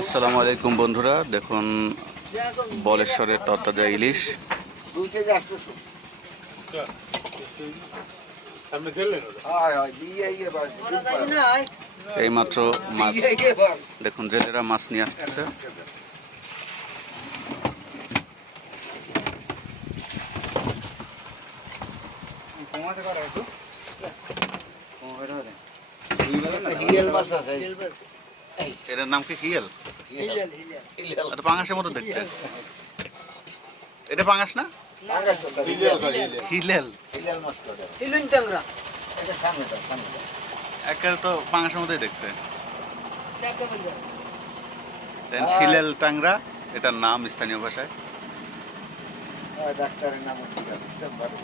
আসসালামু আলাইকুম বন্ধুরা, দেখুন বলেশ্বরের তরতাজা ইলিশ। দুই বাস এইমাত্র মাছ, দেখুন জেলেরা মাছ নিয়ে আসতেছে। মাছ আছে এটার নাম কি হিয়েল? এটা পাঙাশের মতো দেখতে। এটা পাঙাশ না? হিলেল। হিলেল। মাছ করে হিলুন ট্যাংরা। এটা সামনে দাও সামনে দাও একের তো পাঙাশের মতোই দেখতে। দেন শিলেল টাংরা এটার নাম স্থানীয় ভাষায়। ডাক্তারের নাম ঠিক আছে সব ভালো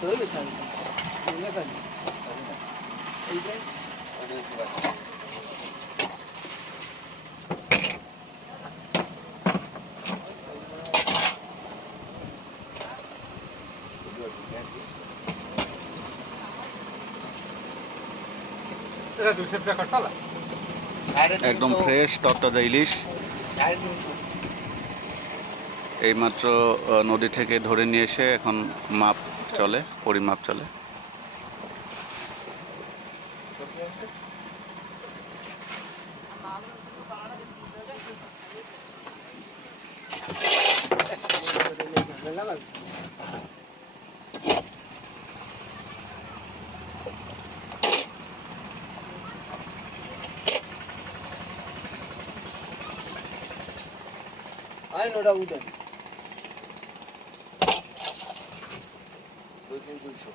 তো একদম ফ্রেশ তরতাজা ইলিশ। এইমাত্র নদী থেকে ধরে নিয়ে এসে এখন মাপ চলে, পরিমাপ চলে আয় নোটা উঠেন দুই কেজি দুইশো।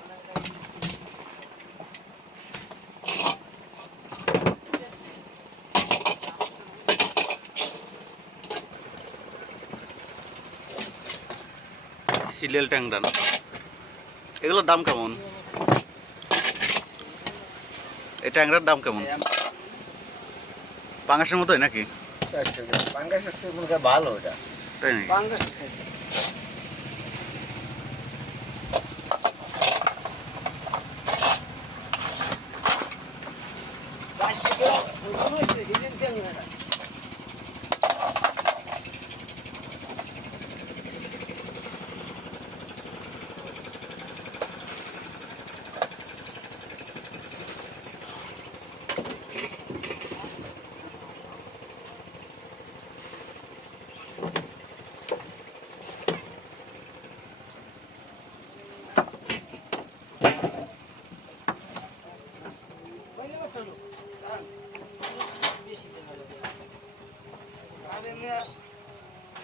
হিলেল ট্যাংরা এগুলোর দাম কেমন? এই ট্যাংরার দাম কেমন? পাঙাশের মতোই নাকি। পাঙ্গাসের ভালো ওটা তাই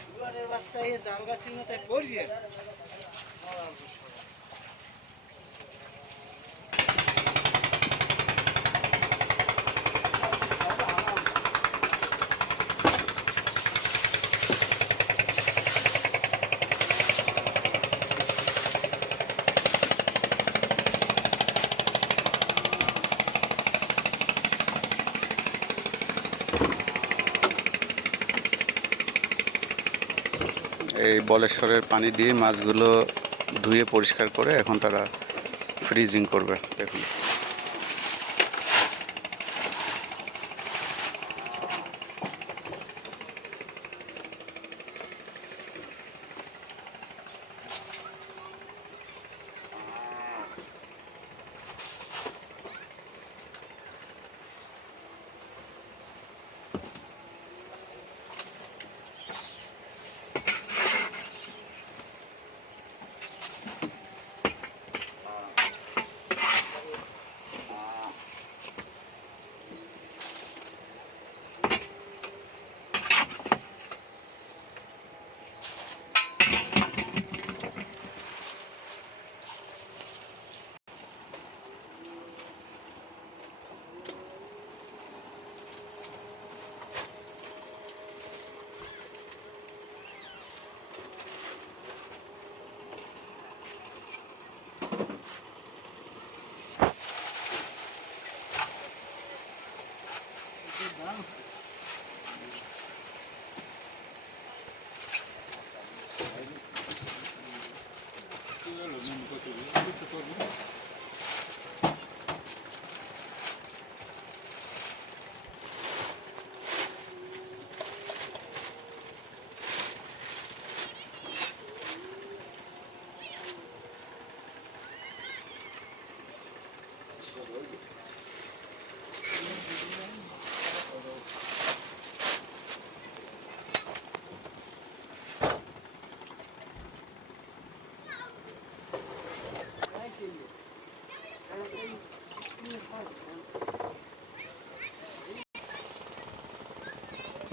শুয়ারের বাচ্চা এ জাল গাছের মতো পড়ছে। এই বলেশ্বরের পানি দিয়ে মাছগুলো ধুয়ে পরিষ্কার করে এখন তারা ফ্রিজিং করবে দেখুন।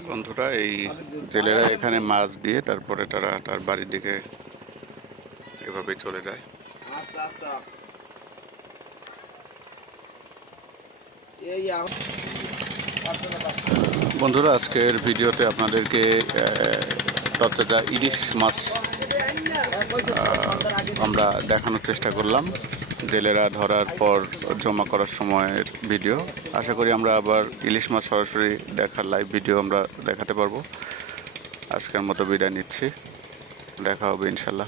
বন্ধুরা এই জেলেরা এখানে মাছ দিয়ে তারপরে তারা তার বাড়ির দিকে এভাবে চলে যায়। আচ্ছা, আচ্ছা। বন্ধুরা, আজকের ভিডিওতে আপনাদেরকে তত্ত্বটা ইলিশ মাছ আমরা দেখানোর চেষ্টা করলাম। জেলেরা ধরার পর জমা করার সময়ের ভিডিও। আশা করি আমরা আবার ইলিশ মাছ সরাসরি দেখার লাইভ ভিডিও আমরা দেখাতে পারব। আজকের মতো বিদায় নিচ্ছি। দেখা হবে ইনশাল্লাহ।